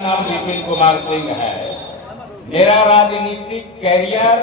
नाम विपिन कुमार सिंह है। मेरा राजनीतिक कैरियर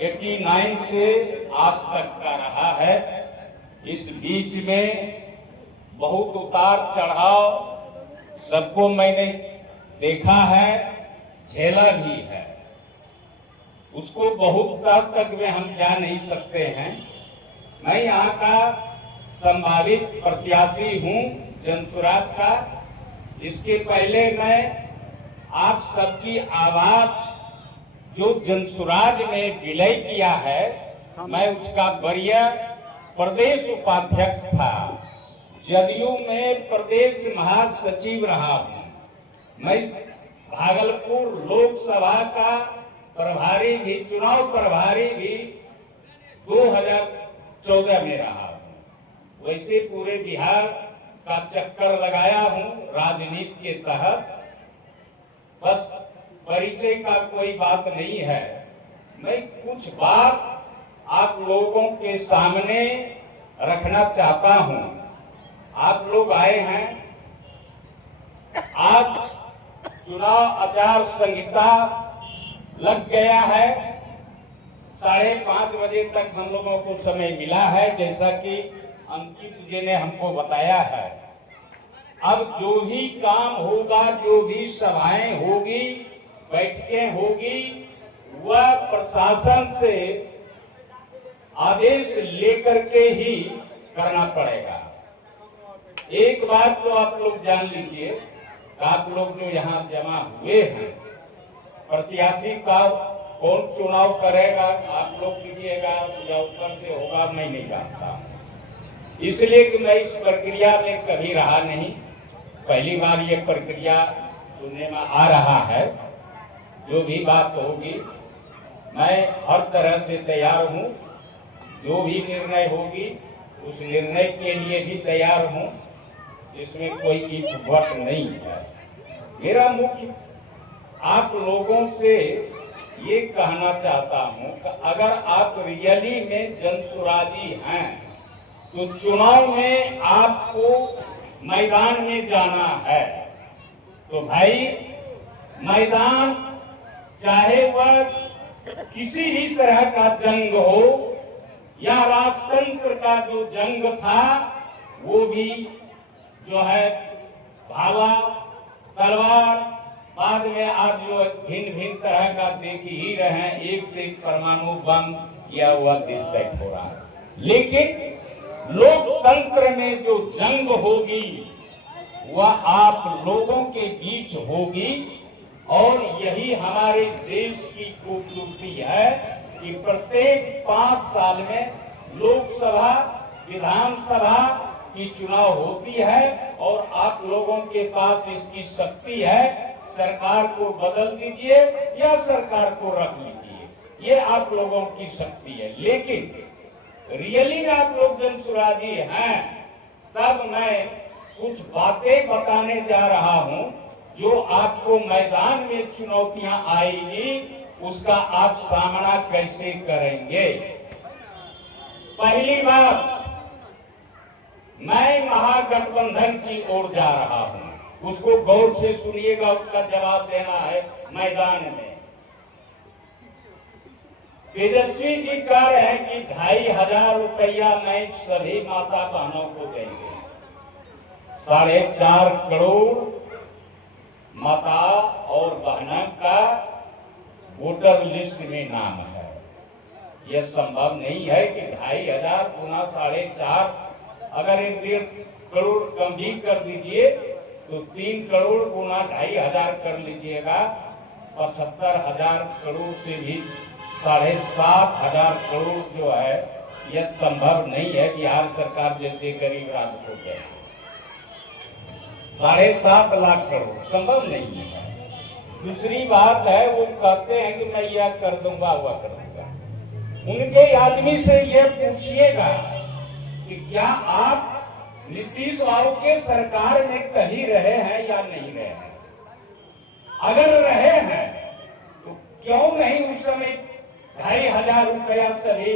89 से आज तक का रहा है। इस बीच में बहुत उतार चढ़ाव सबको मैंने देखा है, झेला भी है। उसको बहुत हद तक में हम जा नहीं सकते हैं। मैं यहाँ का संभावित प्रत्याशी हूँ जनसुराज का। इसके पहले मैं आप सबकी आवाज जो जनसुराज में विलय किया है, मैं उसका वरीय प्रदेश उपाध्यक्ष था। जदयू में प्रदेश महासचिव रहा हूँ। मैं भागलपुर लोकसभा का प्रभारी भी, चुनाव प्रभारी भी 2014 में रहा हूँ। वैसे पूरे बिहार का चक्कर लगाया हूँ राजनीति के तहत। बस परिचय का कोई बात नहीं है। मैं कुछ बात आप लोगों के सामने रखना चाहता हूं। आप लोग आए हैं, आज चुनाव आचार संहिता लग गया है। 5:30 बजे तक हम लोगों को समय मिला है, जैसा कि अंकित जी ने हमको बताया है। अब जो भी काम होगा, जो भी सभाएं होगी, बैठकें होगी, वह प्रशासन से आदेश लेकर के ही करना पड़ेगा। एक बात तो आप लोग जान लीजिए, आप लोग जो यहाँ जमा हुए हैं, प्रत्याशी का कौन चुनाव करेगा आप लोग कीजिएगा या ऊपर से होगा, मैं नहीं जानता। इसलिए कि मैं इस प्रक्रिया में कभी रहा नहीं, पहली बार ये प्रक्रिया सुनने में आ रहा है। जो भी बात होगी मैं हर तरह से तैयार हूँ। जो भी निर्णय होगी उस निर्णय के लिए भी तैयार हूँ, जिसमें कोई इक्वट नहीं है। मेरा मुख्य आप लोगों से ये कहना चाहता हूँ कि अगर आप रियली में जनसुराजी हैं तो चुनाव में आपको मैदान में जाना है। तो भाई मैदान चाहे वह किसी भी तरह का जंग हो या राजतंत्र का जो जंग था, वो भी जो है भाला तलवार, बाद में आप जो भिन्न भिन्न तरह का देख ही रहे हैं, एक से एक परमाणु बम किया हुआ डिस्ट्रैक्ट हो रहा है। लेकिन लोकतंत्र में जो जंग होगी वह आप लोगों के बीच होगी। और यही हमारे देश की खूबसूरती है कि प्रत्येक 5 साल में लोकसभा विधानसभा की चुनाव होती है और आप लोगों के पास इसकी शक्ति है। सरकार को बदल दीजिए या सरकार को रख लीजिए, ये आप लोगों की शक्ति है। लेकिन रियली में आप लोग जनसुराजी हैं, तब मैं कुछ बातें बताने जा रहा हूं जो आपको मैदान में चुनौतियां आएगी, उसका आप सामना कैसे करेंगे। पहली बात, मैं महागठबंधन की ओर जा रहा हूं, उसको गौर से सुनिएगा, उसका जवाब देना है मैदान में। तेजस्वी जी कह रहे हैं कि 2,500 रुपया मैं सभी माता बहनों को देंगे। 4.5 करोड़ माता और बहनों का वोटर लिस्ट में नाम है। यह संभव नहीं है कि 2,500 गुना 4.5, अगर 1.5 करोड़ कम भी कर दीजिए तो 3 करोड़ गुना 2,500 कर लीजिएगा, 75,000 करोड़ से भी 7,500 करोड़ जो है, यह संभव नहीं है। बिहार सरकार जैसे गरीब राज्य को गए 7.5 लाख करोड़ संभव नहीं है। दूसरी बात है, वो कहते हैं कि मैं यह कर दूंगा वह कर दूंगा। उनके आदमी से यह पूछिएगा कि क्या आप नीतीश बाबू के सरकार में कहीं रहे हैं या नहीं रहे हैं। अगर रहे हैं तो क्यों नहीं उस समय 2,500 रुपया सभी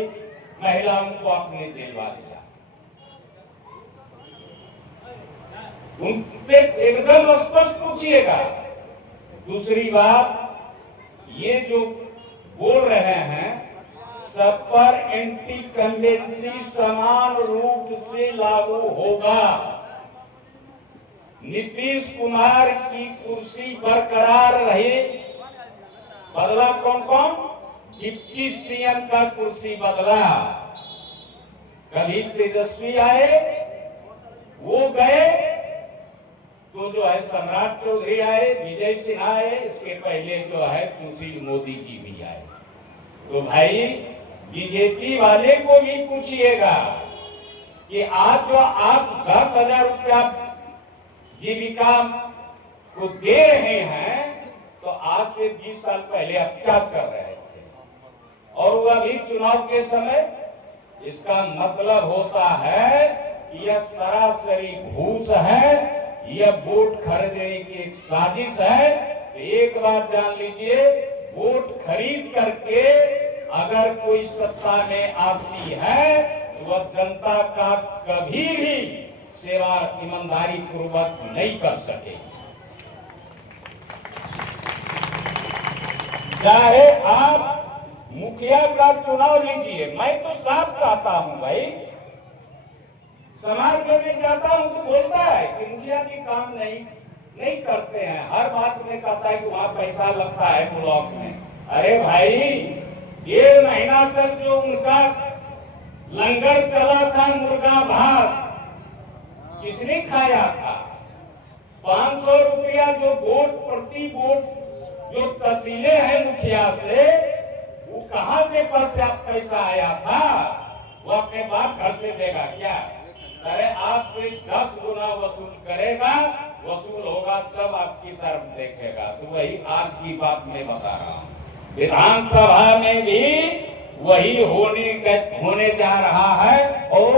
महिलाओं को आपने दिलवा दिया। उनसे एकदम स्पष्ट पूछिएगा दूसरी बात, ये जो बोल रहे हैं सब पर एंटी कन्वेंसी समान रूप से लागू होगा। नीतीश कुमार की कुर्सी बरकरार रही, बदला कौन कौन? डिप्टी सीएम का कुर्सी बदला। कभी तेजस्वी आए, वो गए, तो जो है सम्राट चौधरी आए, विजय सिन्हा आए, इसके पहले जो है सुशील मोदी जी भी आए। तो भाई बीजेपी वाले को भी पूछिएगा कि आज जो आप 10,000 रुपया जीविका को दे रहे हैं, तो आज से 20 साल पहले आप क्या कर रहे थे? और वह भी चुनाव के समय। इसका मतलब होता है कि यह सरासरी घूस है, यह वोट खरीदने की एक साजिश है। तो एक बात जान लीजिए, वोट खरीद करके अगर कोई सत्ता में आती है तो वह जनता का कभी भी सेवा ईमानदारी पूर्वक नहीं कर सकेगी। चाहे आप मुखिया का चुनाव लीजिए, मैं तो साफ कहता हूं भाई, समाज में जाता हूं तो बोलता है कि मुखिया जी काम नहीं करते हैं। हर बात में कहता है कि वहां पैसा लगता है ब्लॉक में। अरे भाई, 1.5 महीना तक जो उनका लंगर चला था मुर्गा भात, किसने खाया था? 500 रुपया जो वोट प्रति वोट जो तहसीलें हैं मुखिया से, वो कहां से पैसा आया था? वो अपने बाप घर से देगा क्या? अरे आपसे 10 गुना वसूल करेगा, वसूल होगा तब आपकी तरफ देखेगा। तो वही आज की बात मैं बता रहा हूँ, विधानसभा में भी वही होने जा रहा है और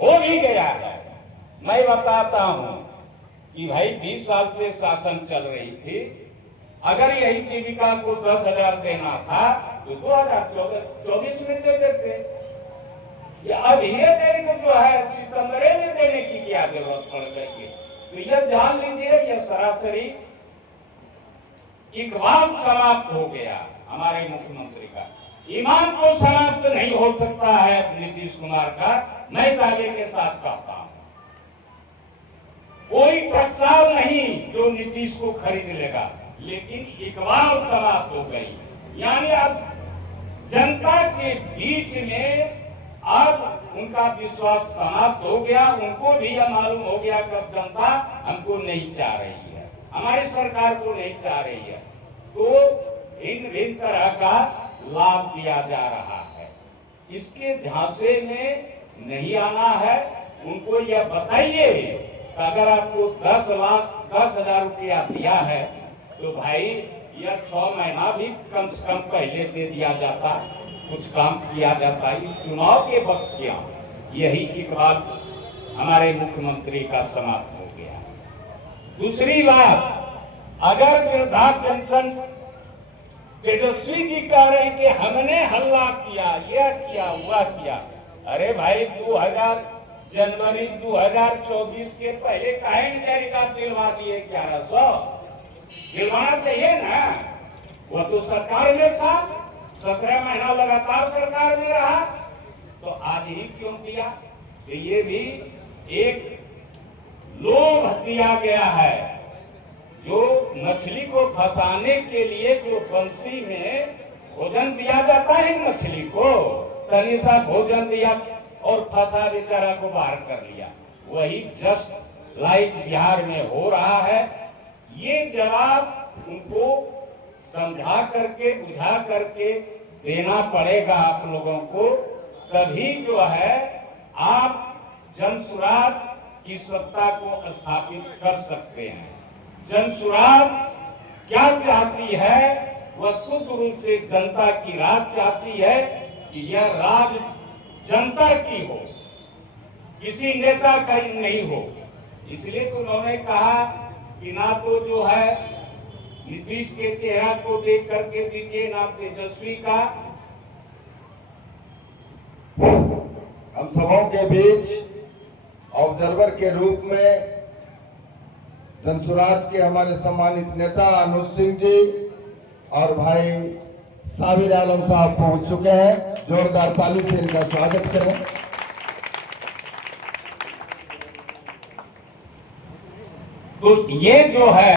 हो भी गया है। मैं बताता हूँ कि भाई 20 साल से शासन चल रही थी, अगर यही जीविका को 10,000 देना था तो 2024 में दे देते। या अब ये देरी को जो है सितंबर में देने की क्या जरूरत पड़ गई? तो यह जान लीजिए, यह सरासरी इकबाल समाप्त हो गया हमारे मुख्यमंत्री का। ईमान तो समाप्त नहीं हो सकता है नीतीश कुमार का, मैं दावे के साथ कहता हूं। कोई टकसाल नहीं जो नीतीश को खरीद लेगा, लेकिन इकबाल समाप्त हो गई। यानी अब जनता के बीच में अब उनका विश्वास समाप्त हो गया। उनको भी यह मालूम हो गया कि जनता हमको नहीं चाह रही है, हमारी सरकार को नहीं चाह रही है। तो भिन्न तरह का लाभ दिया जा रहा है, इसके झांसे में नहीं आना है। उनको यह बताइए कि अगर आपको 10,000 रुपया दिया है तो भाई यह 6 महीना भी कम से कम पहले दे दिया जाता, कुछ काम किया जाता है। चुनाव के वक्त किया, यही इकबाल हमारे मुख्यमंत्री का समाप्त हो गया। दूसरी बात, अगर वृद्धा पेंशन तेजस्वी जी कह रहे हैं कि हमने हल्ला किया, यह किया, हुआ किया। अरे भाई, जनवरी 2024 के पहले काहे बेचारी का दिलवा दिए 1100? दिलवाना चाहिए ना, वो तो सरकार में था, 17 महीना लगातार सरकार में रहा, तो आज ही क्यों दिया? तो ये भी एक लोभ दिया गया है। जो मछली को फंसाने के लिए जो बंसी में भोजन दिया जाता है मछली को, तनी सा भोजन दिया और फंसा, बेचारा को बाहर कर लिया। वही जस्ट लाइक बिहार में हो रहा है। ये जवाब उनको समझा करके, बुझा करके देना पड़ेगा आप लोगों को, तभी जो है आप जनसुराज की सत्ता को स्थापित कर सकते हैं। जनसुराज क्या चाहती है? वह शुद्ध रूप से जनता की राज चाहती है कि यह राज जनता की हो, किसी नेता का नहीं हो। इसलिए तो उन्होंने कहा कि ना तो जो है नीतीश के चेहरा को देख करके दीजिए, ना तेजस्वी का। हम सबों के बीच ऑब्जर्वर के रूप में जनसुराज के हमारे सम्मानित नेता अनुज सिंह जी और भाई साबिर आलम साहब पहुंच चुके हैं। जोरदार ताली से इनका स्वागत करें। तो ये जो है